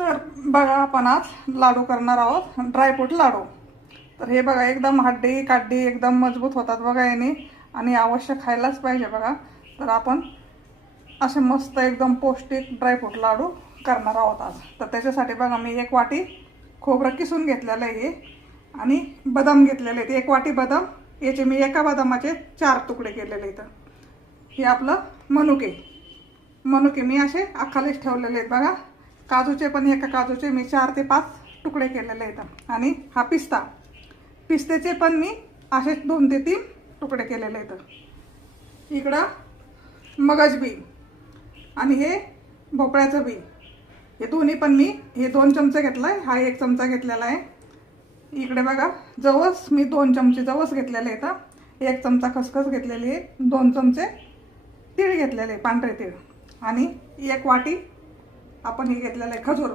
तर बघा आपण आज लाडू करणार आहोत ड्रायफ्रूट लाडू. तर हे बघा एकदम हड्डी काड्डी एकदम मजबूत होतात बघा याने आणि अवश्य खायलाच पाहिजे बघा. तर आपण असे मस्त एकदम पौष्टिक ड्रायफ्रूट लाडू करणार आहोत आज. तर त्याच्यासाठी बघा मी एक वाटी खोबरं किसून घेतलेलं आहे हे. आणि बदाम घेतलेले आहेत. एक वाटी बदाम याचे मी एका बदामाचे चार तुकडे केलेले इथं हे आपलं मनुके. मनुके मी असे अख्खालेच ठेवलेले आहेत बघा. काजूचे पण एका काजूचे मी चार ते पाच तुकडे केलेले आहेत. आणि हा पिस्ता. पिस्त्याचे पण मी असे दोन ते तीन तुकडे केलेले आहेत. इकडं मगज बी आणि हे भोपळ्याचं बी. हे दोन्ही पण मी हे दोन चमचे घेतला आहे हा एक चमचा घेतलेला आहे. इकडे बघा जवस मी दोन चमचे जवस घेतलेले आहेत. एक चमचा खसखस घेतलेली आहे दोन चमचे तीळ घेतलेले आहे, पांढरे तीळ. आणि एक वाटी आपण हे घेतलेलं आहे खजूर.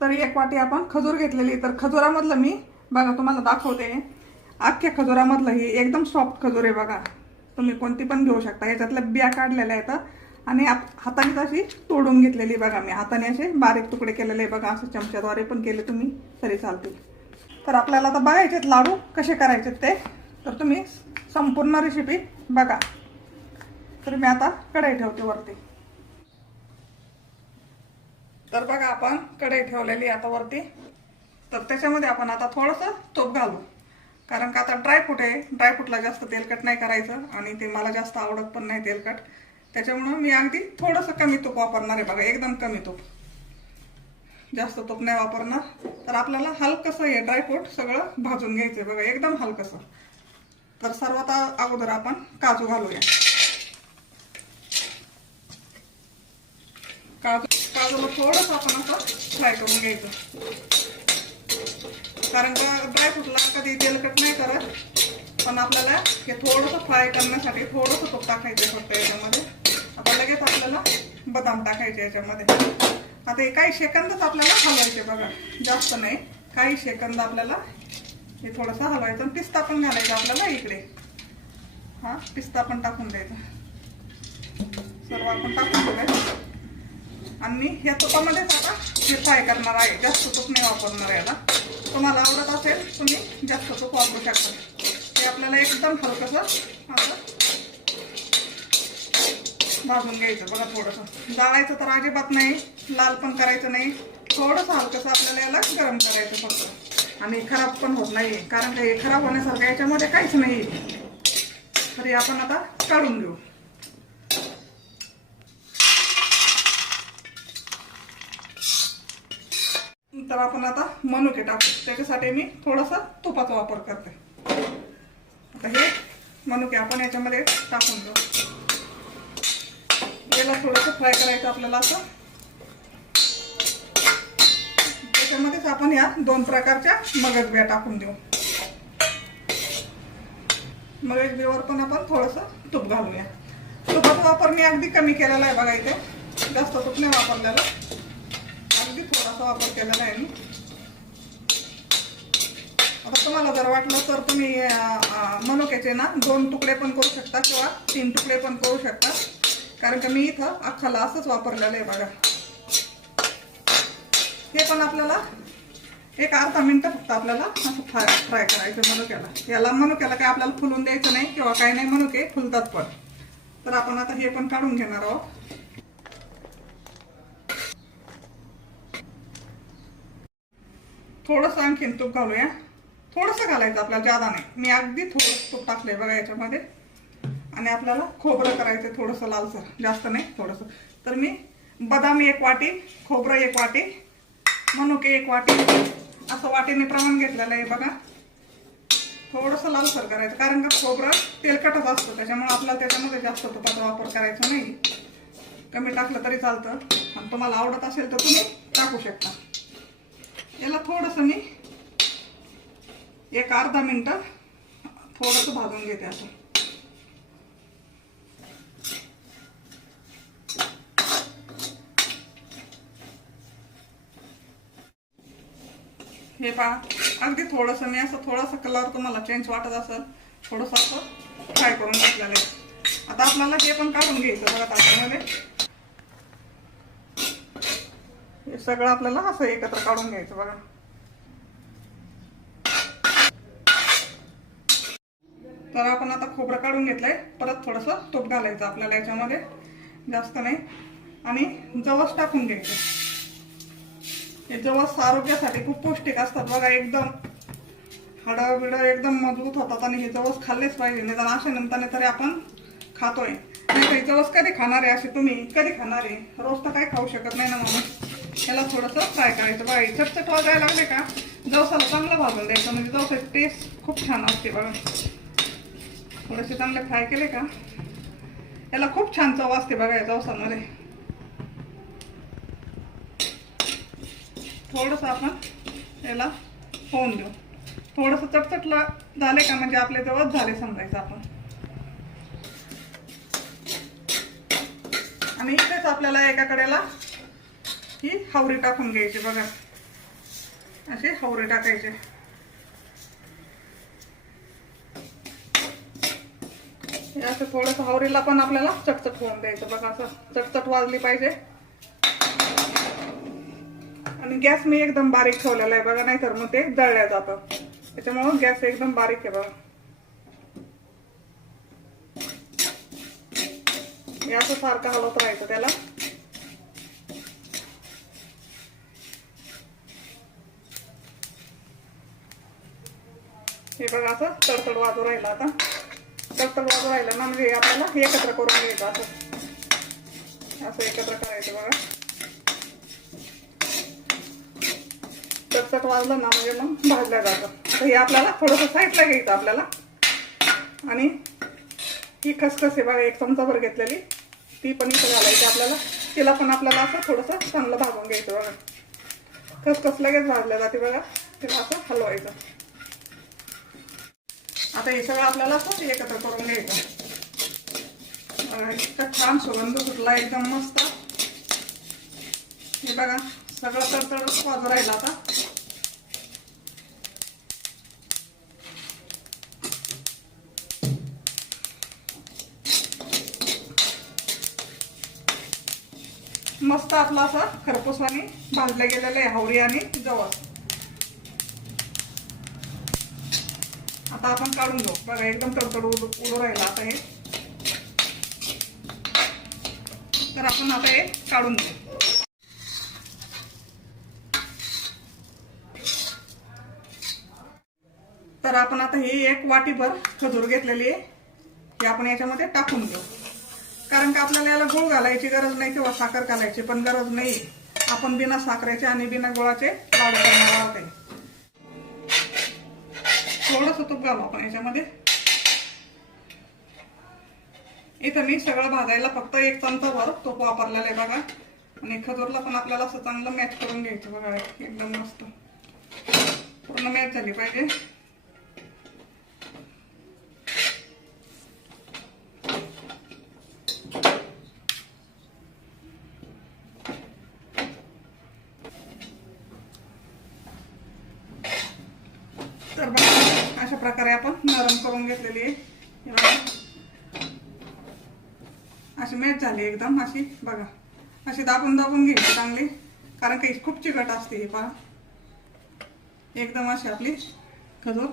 तर एक वाटी आपण खजूर घेतलेली आहे. तर खजुरामधलं मी बघा तुम्हाला दाखवते. अख्ख्या खजुरामधलं हे एकदम सॉफ्ट खजूर आहे बघा. तुम्ही कोणती पण घेऊ शकता. याच्यातल्या बिया काढलेल्या आहेत. आणि आप- हाताने अशी तोडून घेतलेली बघा मी. हाताने असे बारीक तुकडे केलेले आहे बघा. असं चमच्याद्वारे पण केले तुम्ही तरी चालतील. तर आपल्याला आता बघायचे आहेत लाडू कसे करायचे ते. तर तुम्ही संपूर्ण रेसिपी बघा. तर मी आता कढई ठेवते वरती. तर बघा आपण कढई ठेवलेली आता वरती. तर त्याच्यामध्ये आपण आता थोडंसं तूप घालू. कारण का आता ड्रायफ्रूट आहे. ड्रायफ्रूटला जास्त तेलकट नाही करायचं आणि ते मला जास्त आवडत पण नाही तेलकट. त्याच्यामुळं मी अगदी थोडंसं कमी तूप वापरणार आहे बघा एकदम कमी तूप. जास्त तूप नाही वापरणार. तर आपल्याला हलकंसं हे ड्रायफ्रूट सगळं भाजून घ्यायचं आहे बघा एकदम हलकंसं. तर सर्वात अगोदर आपण काजू घालूया. बाजूला थोडस थोडंसं आपण असं फ्राय करून घ्यायचं. कारण का ड्रायफ्रूटला कधी तेलकट नाही करत पण आपल्याला हे थोडंसं फ्राय करण्यासाठी थोडंसं तूप टाकायचं फक्त याच्यामध्ये. आता लगेच आपल्याला बदाम टाकायचे याच्यामध्ये. आता हे काही सेकंदच आपल्याला हलवायचे बघा जास्त नाही. काही सेकंद आपल्याला हे थोडंसं हलवायचं आणि पिस्ता पण घालायचा आपल्याला इकडे. हा पिस्ता पण टाकून द्यायचा. सर्व आपण टाकून द्यायचं आणि ह्या तुपामध्येच आता हे फ्राय करणार आहे जास्त तूप नाही वापरणार याला. तुम्हाला आवडत असेल तुम्ही जास्त तूप वापरू शकता. हे आपल्याला एकदम हलकंसं असं भाजून घ्यायचं. बघा थोडंसं. जाळायचं तर अजिबात नाही लाल पण करायचं नाही. थोडंसं हलकंसं आपल्याला याला गरम करायचं फक्त. आणि खराब पण होत नाही कारण का हे खराब होण्यासारखं याच्यामध्ये काहीच नाही तरी आपण आता काढून घेऊ. तर आपण आता मनुके टाकू. त्याच्यासाठी मी थोडासा तुपाचा वापर करते. आता हे मनुके आपण याच्यामध्ये टाकून देऊ. याला थोडंसं फ्राय करायचं आपल्याला असं. त्याच्यामध्येच आपण या दोन प्रकारच्या मगज बिया टाकून देऊ. मगज बियावर पण आपण थोडंसं तूप घालूया. तुपाचा वापर मी अगदी कमी केलेला आहे बघा इथे. जास्त तूप नाही वापरलेलं. असा वापर केलेला आहे मी. आता तुम्हाला जर वाटलं तर तुम्ही अं, मनुक्याचे ना दोन तुकडे पण करू शकता किंवा तीन तुकडे पण करू शकता. कारण का मी इथं अख्खाला असंच वापरलेलं आहे बघा. हे पण आपल्याला एक अर्धा मिनिट फक्त आपल्याला असं फ्राय फ्राय करायचं मनुक्याला. याला मनुक्याला काय आपल्याला फुलून द्यायचं नाही किंवा काही नाही मनुके फुलतात पण. तर आपण आता हे पण काढून घेणार आहोत. थोडंसं आणखीन तूप घालूया. थोडंसं घालायचं आपल्याला जादा नाही मी अगदी थोडंसं तूप टाकलंय बघा याच्यामध्ये. आणि आपल्याला खोबरं करायचं थोडंसं लालसर. जास्त नाही थोडंसं. तर मी बदाम एक वाटी खोबरं एक वाटी मनुके एक वाटी. असं वाटीने प्रमाण घेतलेलं आहे बघा. थोडंसं लालसर करायचं. कारण का खोबरं तेलकटच असतं. त्याच्यामुळे आपल्याला त्याच्यामध्ये जास्त तुपाचा वापर करायचा नाही. कमी टाकलं तरी चालतं. आणि तुम्हाला आवडत असेल तर तुम्ही टाकू शकता. याला थोडंसं मी एक अर्धा मिनटं थोडंसं भाजून घेते असं. हे पहा अगदी थोडंसं मी असं थोडासा कलर तुम्हाला चेंज वाटत असेल थोडंसं असं फ्राय करून घेतलेलं आहे. आता आपल्याला हे पण काढून घ्यायचं बघा ताटामध्ये. हे सगळं आपल्याला असं एकत्र काढून घ्यायचं बघा. तर आपण आता खोबरं काढून घेतलंय. परत थोडंसं तूप घालायचं आपल्याला याच्यामध्ये. जास्त नाही. आणि जवस टाकून घ्यायचं. हे जवस आरोग्यासाठी खूप पौष्टिक असतात बघा एकदम हाडं बिडं एकदम मजबूत होतात आणि हे जवस खाल्लेच पाहिजे. निदान अशा नंतर तरी आपण खातोय. नाही तर हे जवस कधी खाणार आहे असे तुम्ही कधी खाणार आहे? रोज तर काही खाऊ शकत नाही ना माणूस. याला थोडंसं फ्राय करायचं. बघा चटचट वाजायला लागले का? जवसाला चांगलं भाजून द्यायचं. म्हणजे जवसाची टेस्ट खूप छान असते बघा. थोडेसे चांगले फ्राय केले का? याला खूप छान चव असते बघा या जवसामध्ये थोडंसं आपण याला होऊन देऊ. थोडंसं चटचटला झाले का? म्हणजे आपले जवळ झाले समजायचं आपण. आणि इथेच आपल्याला एका कडेला ही हावरी टाकून घ्यायची बघा. असे हावरे टाकायचे. असं थोडंसं हावरीला पण आपल्याला चटचट होऊन द्यायचं. बघा असं चटचट वाजली पाहिजे. आणि गॅस मी एकदम बारीक ठेवलेला आहे बघा नाहीतर मग ते दळल्या जातं. त्याच्यामुळं गॅस एकदम बारीक आहे बघा. हे असं सारखं हलवत राहायचं त्याला. हे बघा असं तडतड वाजू राहिलं आता. तडतड वाजू राहिलं ना म्हणजे आपल्याला हे एकत्र करून घ्यायचं असं. असं एकत्र करायचं बघा. चटचट वाजलं ना म्हणजे मग भाजलं जातं. तर हे आपल्याला थोडंसं साईडला घ्यायचं आपल्याला. आणि ही खसखस आहे बघा एक चमचाभर घेतलेली. ती पण इथं घालायची आपल्याला. तिला पण आपल्याला असं थोडंसं चांगलं भाजून घ्यायचं बघा. खसखस लगेच भाजल्या जाते बघा. तिला असं हलवायचं. आता हे सगळं आपल्याला असं एकत्र करून घ्यायचं. इतका छान सुगंध सुटला एकदम मस्त. हे बघा सगळं तर तर वाजू राहिला आता. मस्त आपला असा खरपूसवानी भाजल्या गेलेलं आहे हावरी आणि जवळ आता आपण काढून घेऊ. बघा एकदम तडतड उडू राहिला आता हे. तर आपण आता हे काढून घेऊ. तर आपण आता ही एक वाटीभर खजूर घेतलेली आहे. हे आपण याच्यामध्ये टाकून घेऊ. कारण का आपल्याला याला गुळ घालायची गरज नाही किंवा साखर घालायची पण गरज नाही. आपण बिना साखरेचे आणि बिना गुळाचे लाडू करणार आहोत. थोडस तूप घालू आपण याच्यामध्ये. इथं मी सगळं भाजायला फक्त एक चमचाभर तूप वापरलेला आहे बघा. आणि खजूरला पण आपल्याला असं चांगलं मॅच करून घ्यायचं बघा एकदम मस्त. पूर्ण मॅच झाली पाहिजे तर बघा अशा प्रकारे आपण नरम करून घेतलेली आहे. अशी मॅच झाली एकदम अशी बघा. अशी दाबून दाबून घ्यायची चांगली. कारण काही खूप चिकट असते ही पहा. एकदम अशी आपली खजूर.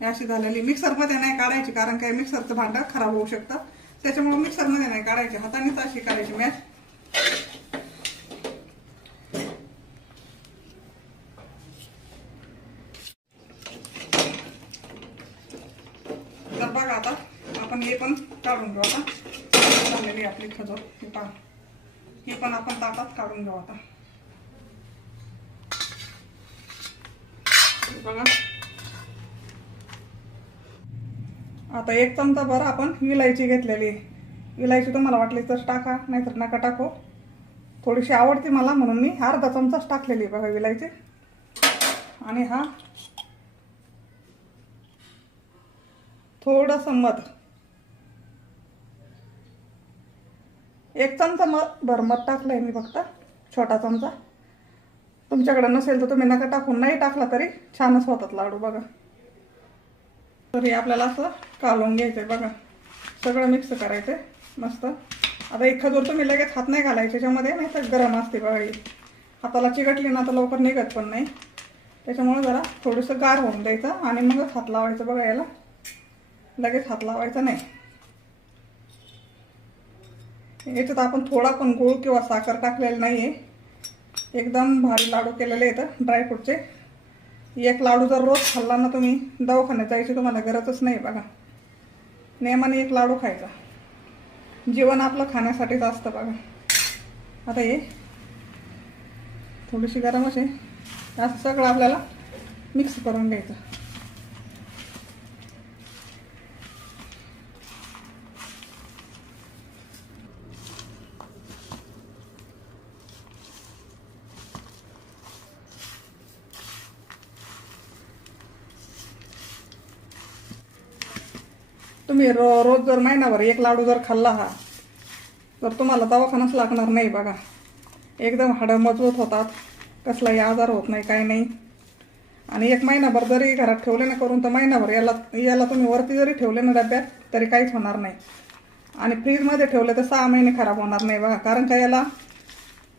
हे अशी झालेली. मिक्सरमध्ये नाही काढायची कारण काही मिक्सरचं भांडं खराब होऊ शकतं. त्याच्यामुळे मिक्सरमध्ये नाही काढायची. हातानेच अशी करायची मॅच तर बघा आता आपण हे पण काढून घेऊ आता. झालेली आपली खजूर ही पहा. ही पण आपण ताटात काढून घेऊ आता. बघा. आता एक चमचा भर आपण विलायची घेतलेली. इलायची विलायची तुम्हाला वाटली तर टाका नाहीतर नका टाकू. थोडीशी आवडते मला म्हणून मी अर्धा चमचाच टाकलेली बघा विलायची आणि हा. थोडंसं मध. एक चमचा म भर टाकलं आहे मी फक्त छोटा चमचा. तुमच्याकडे नसेल तर तुम्ही नका टाकून नाही टाकला तरी छानच होतात लाडू बघा. तरी आपल्याला असं कालवून घ्यायचंय बघा. सगळं मिक्स करायचंय मस्त. आता एक खजूर तुम्ही लगेच हात नाही घालायचे त्याच्यामध्ये नाही तर गरम असते बघा ही. हाताला चिकटली ना तर लवकर निघत पण नाही. त्याच्यामुळे जरा थोडंसं गार होऊन द्यायचं आणि मगच हात लावायचं बघा याला. लगेच हात लावायचा नाही. याच्यात आपण थोडा पण गूळ किंवा साखर टाकलेला नाही आहे एकदम भारी लाडू केलेले आहेत ड्रायफ्रूटचे एक लाडू जर रोज खाल्ला ना तुम्ही दवाखान्यात जायची तुम्हाला गरजच नाही बघा. नेमाने एक लाडू खायचा. जेवण आपलं खाण्यासाठीच असतं बघा. आता हे थोडीशी गरमच आहे असं सगळं आपल्याला मिक्स करून घ्यायचं. तुम्ही रो रोज जर महिनाभर एक लाडू जर खाल्ला हा तर तुम्हाला दवाखानाच लागणार नाही बघा. एकदम हाडं मजबूत होतात. कसलाही आजार होत नाही काही नाही. आणि एक महिनाभर जरी घरात ठेवले ना करून तर महिनाभर याला याला तुम्ही वरती जरी ठेवले ना डब्यात तरी काहीच होणार नाही. आणि फ्रीजमध्ये ठेवले तर सहा महिने खराब होणार नाही बघा. कारण का याला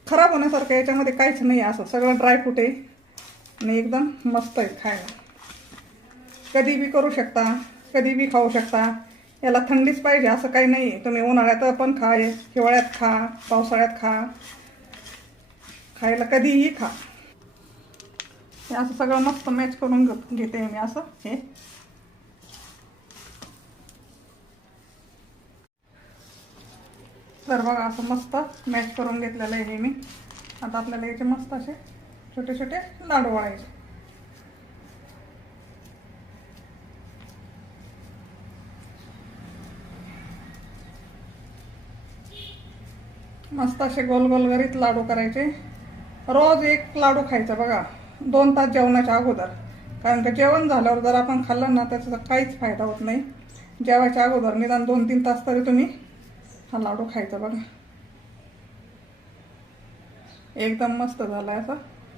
खराब होण्यासारखं याच्यामध्ये काहीच नाही असं. सगळं ड्रायफ्रूट आहे. आणि एकदम मस्त आहे खायला. कधी बी करू शकता. कधी बी खाऊ शकता. याला थंडीच पाहिजे असं काही नाही तुम्ही उन्हाळ्यात पण खा हिवाळ्यात खा पावसाळ्यात खा. खायला कधीही खा. हे असं सगळं मस्त मॅच करून घेते मी असं हे. तर बघा असं मस्त मॅच करून घेतलेलं आहे हे मी. आता आपल्याला याचे मस्त असे छोटे छोटे लाडू वळायचे मस्त असे गोल गोल गरीत लाडू करायचे. रोज एक लाडू खायचा बघा. दोन तास जेवणाच्या अगोदर. कारण का जेवण झाल्यावर जर आपण खाल्लं ना त्याचा काहीच फायदा होत नाही. जेवायच्या अगोदर निदान दोन तीन तास तरी तुम्ही हा लाडू खायचा बघा. एकदम मस्त झाला असा.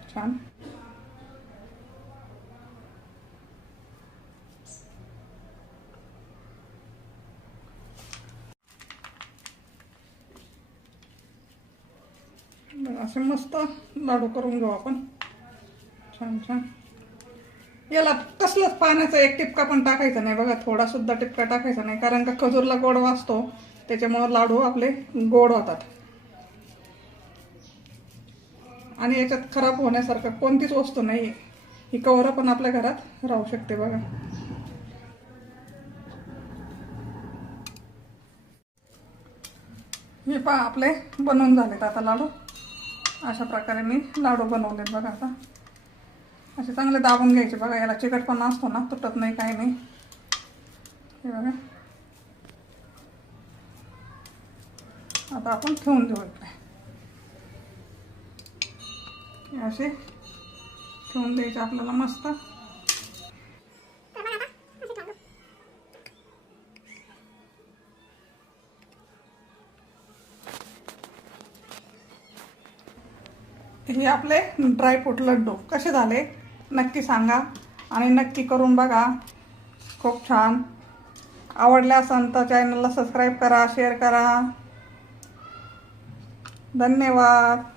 छान. असे मस्त लाडू करून घेऊ आपण. छान छान. याला कसलंच पाण्याचा एक टिपका पण टाकायचा नाही बघा. थोडासुद्धा टिपका टाकायचा नाही. कारण का खजूरला गोड वाजतो. त्याच्यामुळं लाडू आपले गोड होतात. आणि याच्यात खराब होण्यासारखं कोणतीच वस्तू नाही ही कवर पण आपल्या घरात राहू शकते बघा. हे पहा आपले बनवून झालेत आता लाडू. अशा प्रकारे मी लाडू बनवलेत बघा आता. असे चांगले दाबून घ्यायचे बघा. याला चिकटपणा असतो ना तुटत नाही काही नाही. हे बघा. आता आपण ठेवून देऊ इकडे. असे ठेवून द्यायचे आपल्याला मस्त. हे आपले ड्रायफ्रूट लड्डू. कसे झाले? नक्की सांगा. आणि नक्की करून बघा. खूप छान. आवडले असेल तर चॅनलला सबस्क्राईब करा शेअर करा. धन्यवाद.